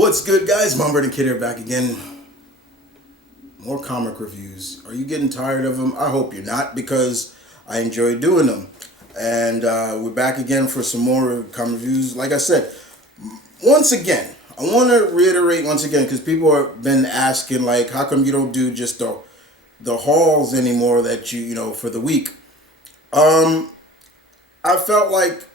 What's good, guys? M.V.K here, back again. More comic reviews. Are you getting tired of them? I hope you're not, because I enjoy doing them. And we're back again for some more comic reviews. Like I said, once again, I want to reiterate once again, because people have been asking, like, how come you don't do just the hauls anymore that you know, for the week? I felt like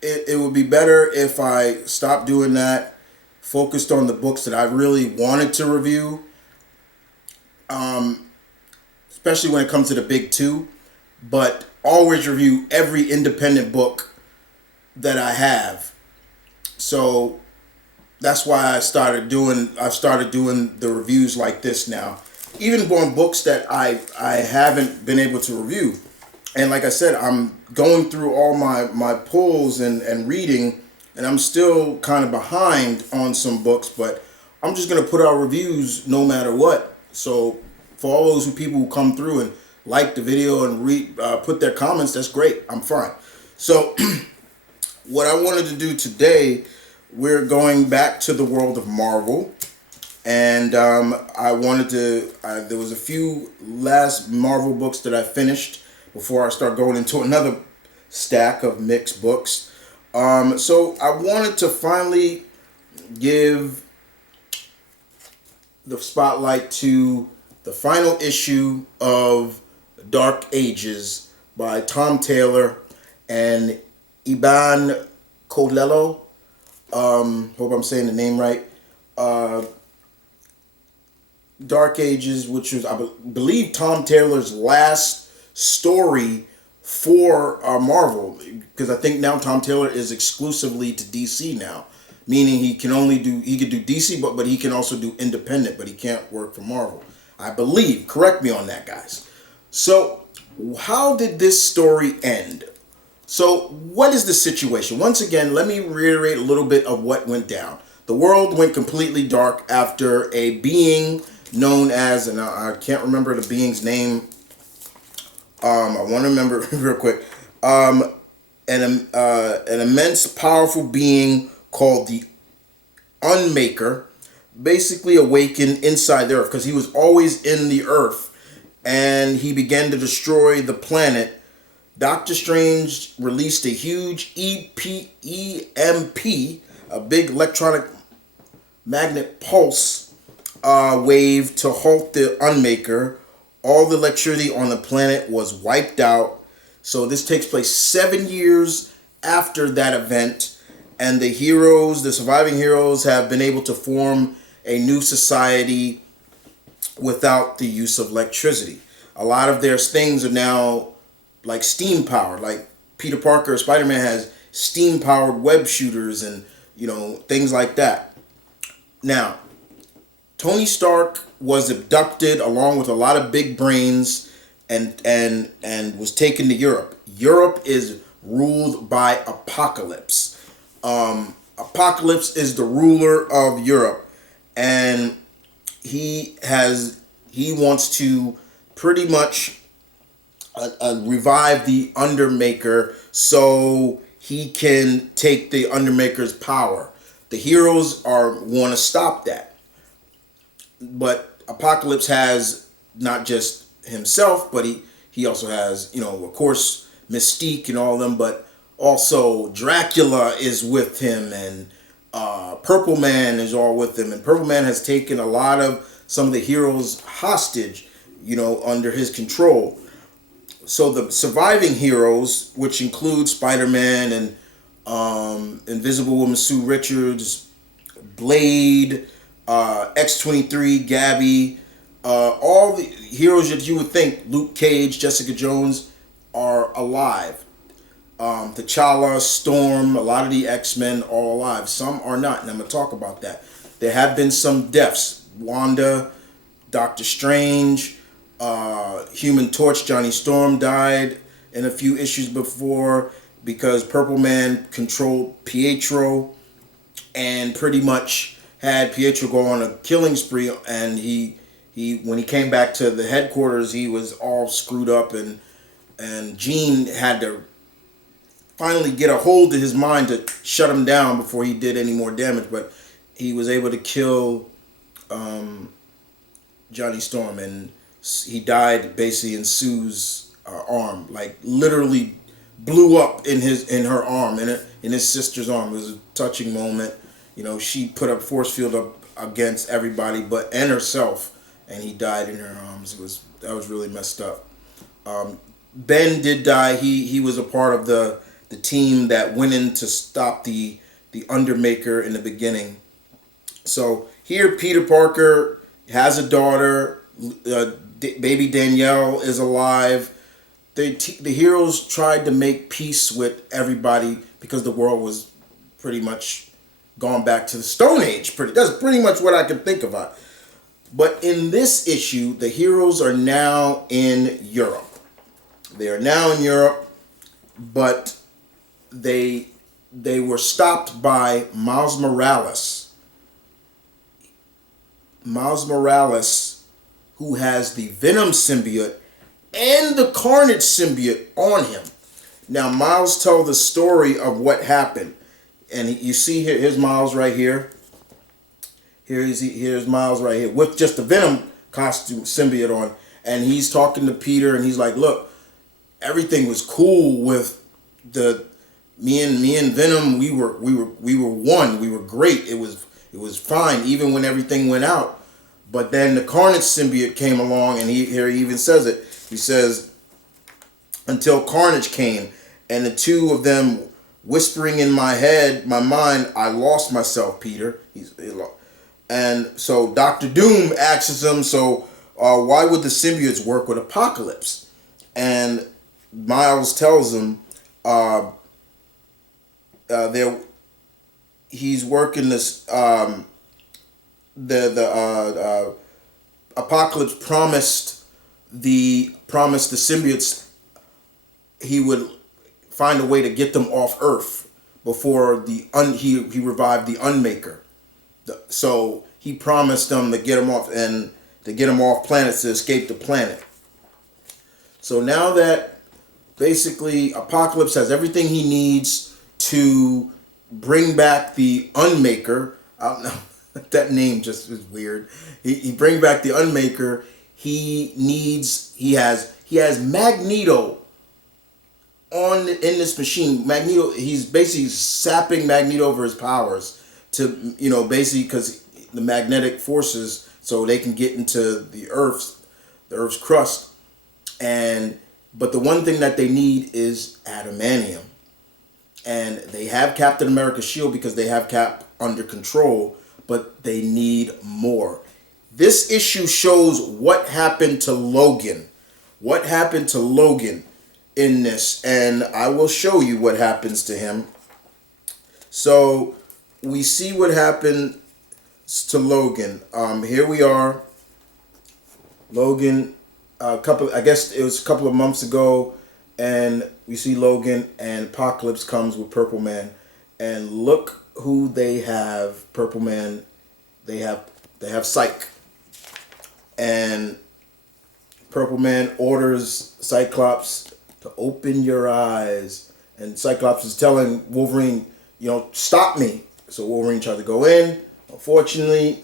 it would be better if I stopped doing that, focused on the books that I really wanted to review, especially when it comes to the big two, but always review every independent book that I have. So that's why I started doing the reviews like this now, even on books that I haven't been able to review. And like I said, I'm going through all my pulls and reading, and I'm still kind of behind on some books, but I'm just going to put out reviews no matter what. So for all those people who come through and like the video and put their comments, that's great. I'm fine. So what I wanted to do today, we're going back to the world of Marvel. And I wanted to, there was a few last Marvel books that I finished before I start going into another stack of mixed books. So I wanted to finally give the spotlight to the final issue of Dark Ages by Tom Taylor and Iban Colello. Hope I'm saying the name right. Dark Ages, which was, I believe, Tom Taylor's last story for Marvel, because I think now Tom Taylor is exclusively to DC now, meaning he could do DC, but he can also do independent, but he can't work for Marvel, I believe. Correct me on that, guys. So how did this story end? So what is the situation? Once again, let me reiterate a little bit of what went down. The world went completely dark after a being known as, and I can't remember the being's name. I want to remember real quick. An immense, powerful being called the Unmaker basically awakened inside the Earth, because he was always in the Earth, and he began to destroy the planet. Doctor Strange released a huge EMP, a big electronic magnet pulse wave to halt the Unmaker. All the electricity on the planet was wiped out. So this takes place 7 years after that event, and the surviving heroes, have been able to form a new society without the use of electricity. A lot of their things are now like steam powered. Like Peter Parker, Spider-Man, has steam powered web shooters and things like that. Now, Tony Stark was abducted along with a lot of big brains and was taken to Europe. Europe is ruled by Apocalypse. Apocalypse is the ruler of Europe, and he wants to pretty much revive the Undermaker so he can take the Undermaker's power. The heroes want to stop that. But Apocalypse has not just himself, but he also has, of course, Mystique and all of them, but also Dracula is with him, and Purple Man is all with him. And Purple Man has taken a lot of some of the heroes hostage, under his control. So the surviving heroes, which include Spider-Man and Invisible Woman Sue Richards, Blade, X-23, Gabby, all the heroes that you would think, Luke Cage, Jessica Jones, are alive. T'Challa, Storm, a lot of the X-Men are alive. Some are not, and I'm going to talk about that. There have been some deaths. Wanda, Doctor Strange, Human Torch, Johnny Storm died in a few issues before because Purple Man controlled Pietro and pretty much had Pietro go on a killing spree, and he when he came back to the headquarters, he was all screwed up, and Jean had to finally get a hold of his mind to shut him down before he did any more damage. But he was able to kill Johnny Storm, and he died basically in Sue's arm, like literally blew up in her arm, in his sister's arm. It was a touching moment. You know, she put a force field up against everybody, and herself, and he died in her arms. That was really messed up. Ben did die. He was a part of the team that went in to stop the Undermaker in the beginning. So here, Peter Parker has a daughter. Baby Danielle is alive. The heroes tried to make peace with everybody because the world was pretty much gone back to the Stone Age. That's pretty much what I can think about. But in this issue, the heroes are now in Europe. They are now in Europe, but they were stopped by Miles Morales. Miles Morales, who has the Venom symbiote and the Carnage symbiote on him. Now, Miles tells the story of what happened. And you see here, here's Miles right here. Here's Miles right here with just the Venom costume symbiote on. And he's talking to Peter, and he's like, look, everything was cool with me and Venom. We were one. We were great. It was fine even when everything went out. But then the Carnage symbiote came along, and he even says it. He says, until Carnage came, and the two of them whispering in my mind, I lost myself, Peter. And so Dr. Doom asks him, so why would the symbiotes work with Apocalypse? And Miles tells him he's working this. The Apocalypse promised the symbiotes he would find a way to get them off Earth before he revived the Unmaker. So he promised them to get them off planets to escape the planet. So now that basically Apocalypse has everything he needs to bring back the Unmaker. That name just is weird. He bring back the Unmaker. He has Magneto in this machine. Magneto, he's basically sapping Magneto over his powers to, basically because the magnetic forces, so they can get into the Earth's crust. But the one thing that they need is adamantium. And they have Captain America's shield because they have Cap under control, but they need more. This issue shows what happened to Logan. What happened to Logan in this, and I will show you what happens to him. So we see what happened to Logan. Here we are. Logan, I guess it was a couple of months ago, and we see Logan, and Apocalypse comes with Purple Man, and look who they have. Purple Man, they have Psych, and Purple Man orders Cyclops to open your eyes, and Cyclops is telling Wolverine, stop me. So Wolverine tried to go in. Unfortunately,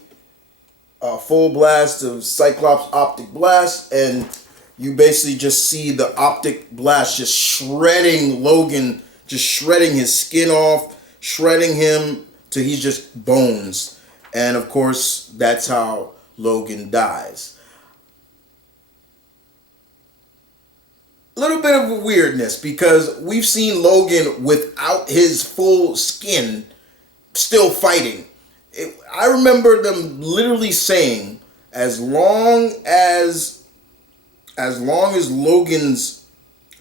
a full blast of Cyclops optic blast, and you basically just see the optic blast just shredding Logan, just shredding his skin off, shredding him till he's just bones. And of course, that's how Logan dies. A little bit of a weirdness because we've seen Logan without his full skin still fighting. I remember them literally saying, as long as Logan's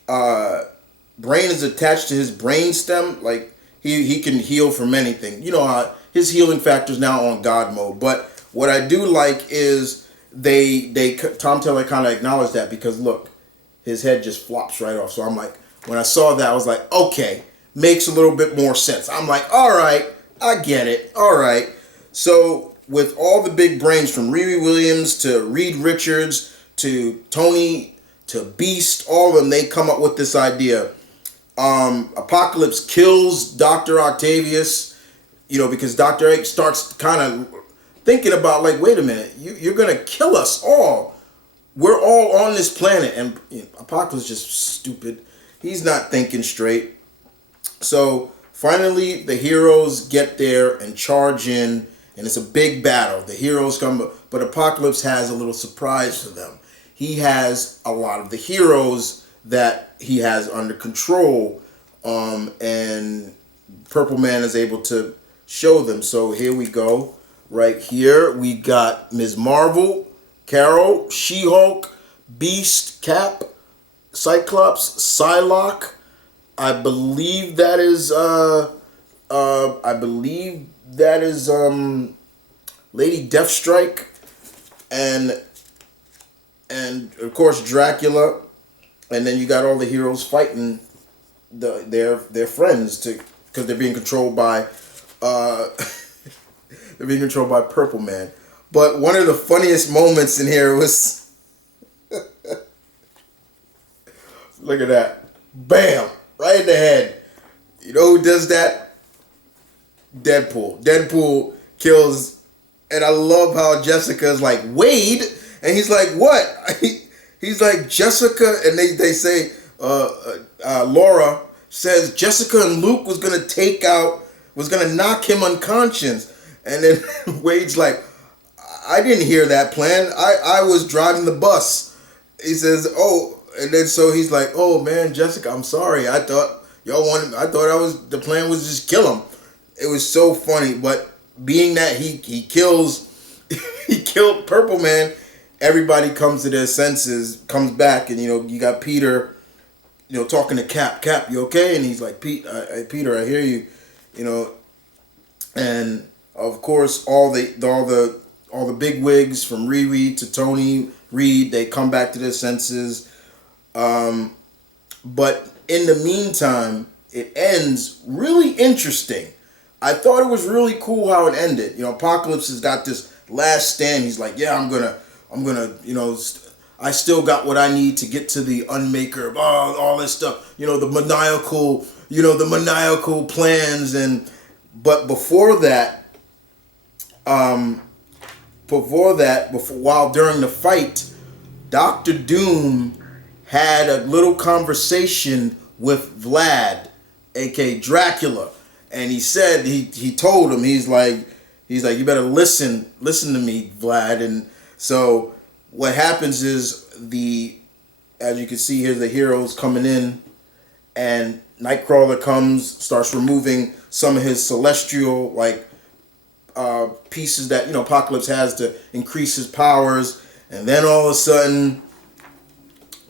brain is attached to his brain stem, like he can heal from anything. You know how his healing factor is now on God mode. But what I do like is Tom Taylor kind of acknowledged that, because look, his head just flops right off. So I'm like, when I saw that, I was like, okay, makes a little bit more sense. I'm like, all right, I get it. All right. So with all the big brains, from Riri Williams to Reed Richards to Tony to Beast, all of them, they come up with this idea. Apocalypse kills Dr. Octavius, because Dr. X starts kind of thinking about, like, wait a minute, you're gonna kill us all. We're all on this planet, and Apocalypse is just stupid. He's not thinking straight. So finally, the heroes get there and charge in, and it's a big battle. The heroes come, but Apocalypse has a little surprise for them. He has a lot of the heroes that he has under control, and Purple Man is able to show them. So here we go. Right here, we got Ms. Marvel, Carol, She-Hulk, Beast, Cap, Cyclops, Psylocke. I believe that is Lady Deathstrike, and of course Dracula, and then you got all the heroes fighting their friends because they're being controlled by Purple Man. But one of the funniest moments in here was look at that, bam, right in the head. You know who does that? Deadpool. Deadpool kills, and I love how Jessica's like, Wade, and he's like, what? He's like, Jessica, and they say, Laura says Jessica and Luke was gonna knock him unconscious, and then Wade's like, I didn't hear that plan. I was driving the bus. He says, oh, and then so he's like, oh man, Jessica, I'm sorry. I thought the plan was just kill him. It was so funny, but being that he killed Purple Man, everybody comes to their senses, comes back, and you got Peter, talking to Cap. Cap, you okay? And he's like, Peter, I hear you, and of course all the big wigs from Riri to Tony Reed, they come back to their senses, but in the meantime, it ends really interesting. I thought it was really cool how it ended. Apocalypse has got this last stand. He's like, yeah, I'm gonna, I still got what I need to get to the Unmaker, all this stuff. The maniacal plans, but before while during the fight, Doctor Doom had a little conversation with Vlad, aka Dracula, and he said he told him, he's like you better listen to me, Vlad. And so what happens is, as you can see here, the heroes coming in, and Nightcrawler starts removing some of his celestial pieces that Apocalypse has to increase his powers, and then all of a sudden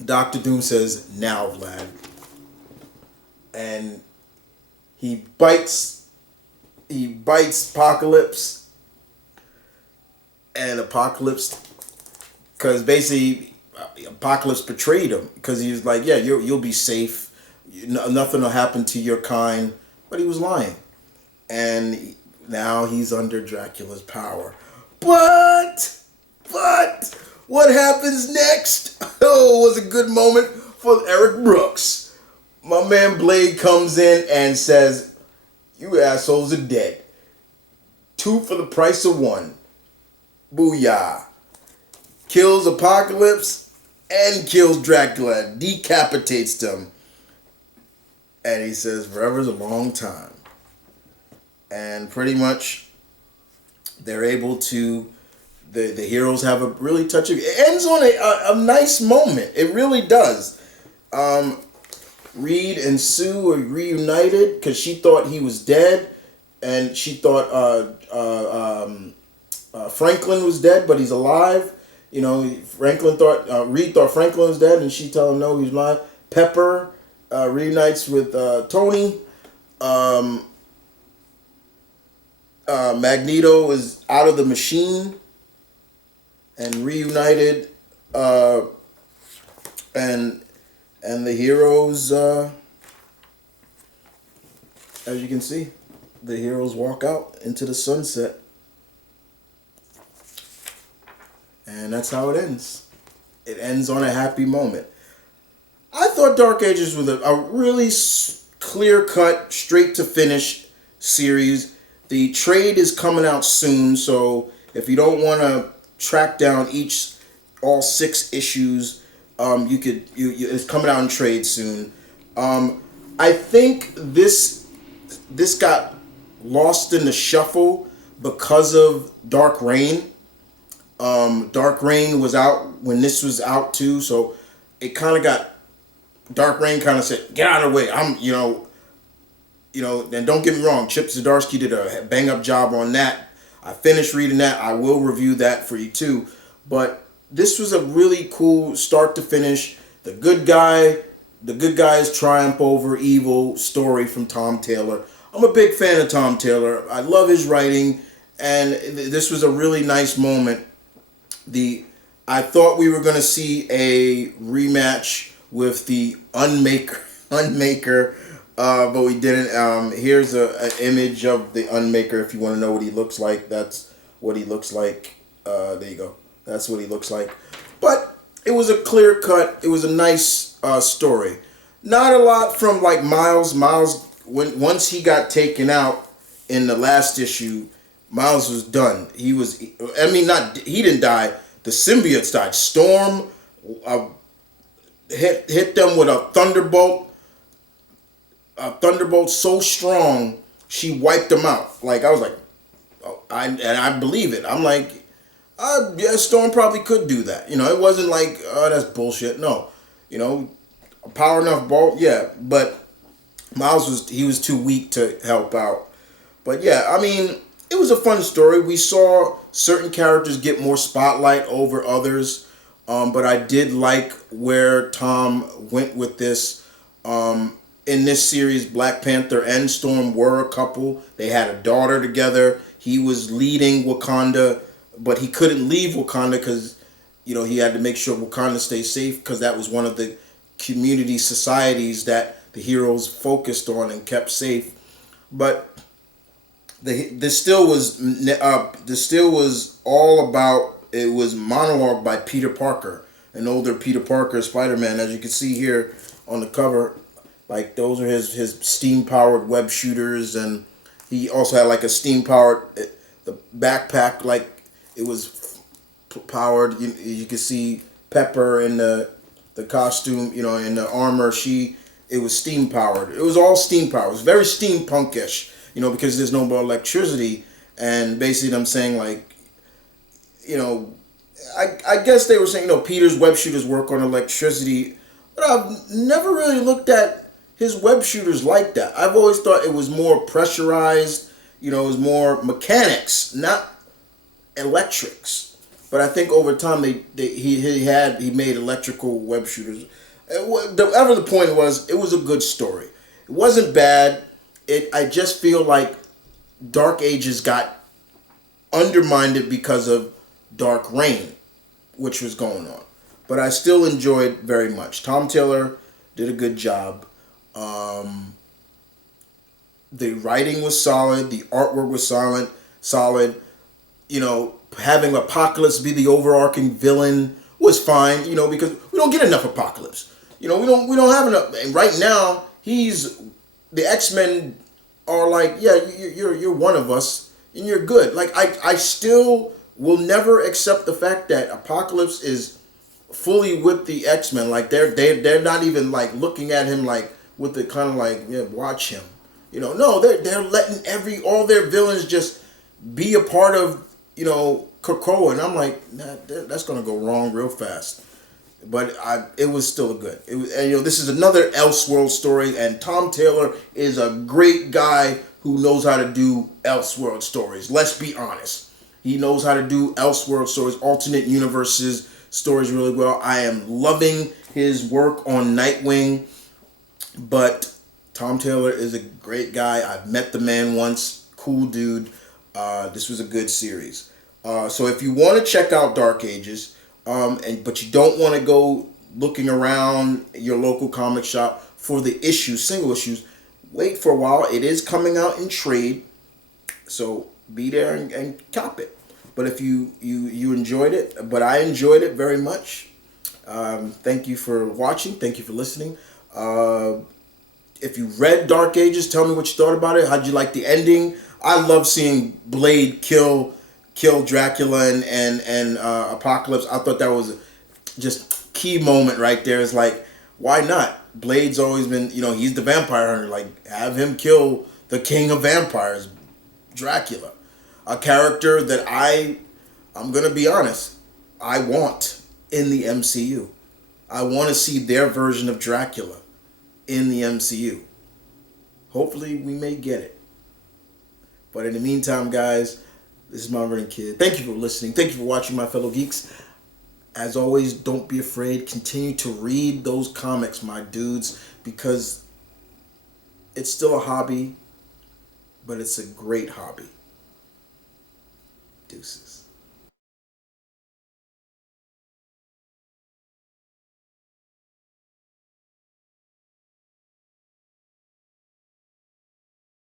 Doctor Doom says, now Vlad, and he bites Apocalypse, and Apocalypse, because basically Apocalypse betrayed him, because he was like, yeah, you'll be safe, nothing will happen to your kind, but he was lying, and now he's under Dracula's power. But what happens next? Oh, it was a good moment for Eric Brooks. My man Blade comes in and says, you assholes are dead. 2 for the price of 1. Booyah. Kills Apocalypse and kills Dracula. Decapitates them. And he says, forever's a long time. And pretty much they're able to, the heroes have a really touching, it ends on a nice moment. It really does. Reed and Sue are reunited because she thought he was dead, and she thought Franklin was dead, but he's alive. Reed thought Franklin was dead, and she told him no, he's alive. Pepper reunites with Tony. Magneto is out of the machine and reunited, and the heroes, as you can see, the heroes walk out into the sunset, and that's how it ends. It ends on a happy moment. I thought Dark Ages was a really clear-cut, straight-to-finish series. The trade is coming out soon, so if you don't want to track down all 6 issues, you could it's coming out in trade soon. Um, I think this got lost in the shuffle because of Dark Reign. Dark Reign was out when this was out too, so it kind of got Dark Reign kind of said, "Get out of the way." And don't get me wrong, Chip Zdarsky did a bang up job on that. I finished reading that. I will review that for you too. But this was a really cool start to finish. The good guy's triumph over evil story from Tom Taylor. I'm a big fan of Tom Taylor. I love his writing, and this was a really nice moment. I thought we were going to see a rematch with the Unmaker, but we didn't. Here's an image of the Unmaker. If you want to know what he looks like, that's what he looks like. There you go. That's what he looks like. But it was a clear cut. It was a nice story. Not a lot from like Miles. Once he got taken out in the last issue, Miles was done. He was. I mean, not he didn't die. The symbiotes died. Storm hit them with a thunderbolt. A thunderbolt so strong she wiped them out. Like I was like, oh, I believe it. I'm like, yeah, Storm probably could do that. It wasn't like, oh, that's bullshit. No, a power enough bolt, yeah. But Miles was too weak to help out. But yeah, I mean, it was a fun story. We saw certain characters get more spotlight over others, but I did like where Tom went with this. In this series, Black Panther and Storm were a couple. They had a daughter together. He was leading Wakanda, but he couldn't leave Wakanda because, he had to make sure Wakanda stays safe because that was one of the community societies that the heroes focused on and kept safe. But this still was all about. It was monologue by Peter Parker, an older Peter Parker, Spider-Man, as you can see here on the cover. Like those are his steam powered web shooters, and he also had like a steam powered the backpack, like it was powered. You can see Pepper in the costume, in the armor. It was steam powered. It was all steam powered. It was very steampunkish, because there's no more electricity. And basically, I'm saying like, I guess they were saying Peter's web shooters work on electricity, but I've never really looked at his web shooters like that. I've always thought it was more pressurized, it was more mechanics, not electrics. But I think over time he made electrical web shooters. Whatever the point was, it was a good story. It wasn't bad. I just feel like Dark Ages got undermined because of Dark Reign, which was going on. But I still enjoyed very much. Tom Taylor did a good job. The writing was solid. The artwork was solid. Having Apocalypse be the overarching villain was fine. Because we don't get enough Apocalypse. We don't have enough. And right now, the X-Men are like, yeah, you're one of us, and you're good. Like I still will never accept the fact that Apocalypse is fully with the X-Men. Like they're not even like looking at him like with the kind of like, yeah, watch him. No, they're letting all their villains just be a part of, Krakoa, and I'm like, nah, that's gonna go wrong real fast. But it was still good. It was, and this is another Elseworld story, and Tom Taylor is a great guy who knows how to do Elseworld stories. Let's be honest, he knows how to do Elseworld stories, alternate universes stories really well. I am loving his work on Nightwing, but Tom Taylor is a great guy. I've met the man once. Cool dude. This was a good series. So if you want to check out Dark Ages, but you don't want to go looking around your local comic shop for the single issues, wait for a while. It is coming out in trade, so be there and cop it. But if you enjoyed it, but I enjoyed it very much. Thank you for watching. Thank you for listening. If you read Dark Ages, tell me what you thought about it. How'd you like the ending? I love seeing Blade kill Dracula and Apocalypse. I thought that was just key moment right there. Is like, why not? Blade's always been, he's the vampire hunter. Like, have him kill the king of vampires, Dracula, a character that I'm gonna be honest, I want in the MCU. I want to see their version of Dracula in the MCU. Hopefully, we may get it. But in the meantime, guys, this is Mount Vernon Kid. Thank you for listening. Thank you for watching, my fellow geeks. As always, don't be afraid. Continue to read those comics, my dudes, because it's still a hobby, but it's a great hobby. Deuces.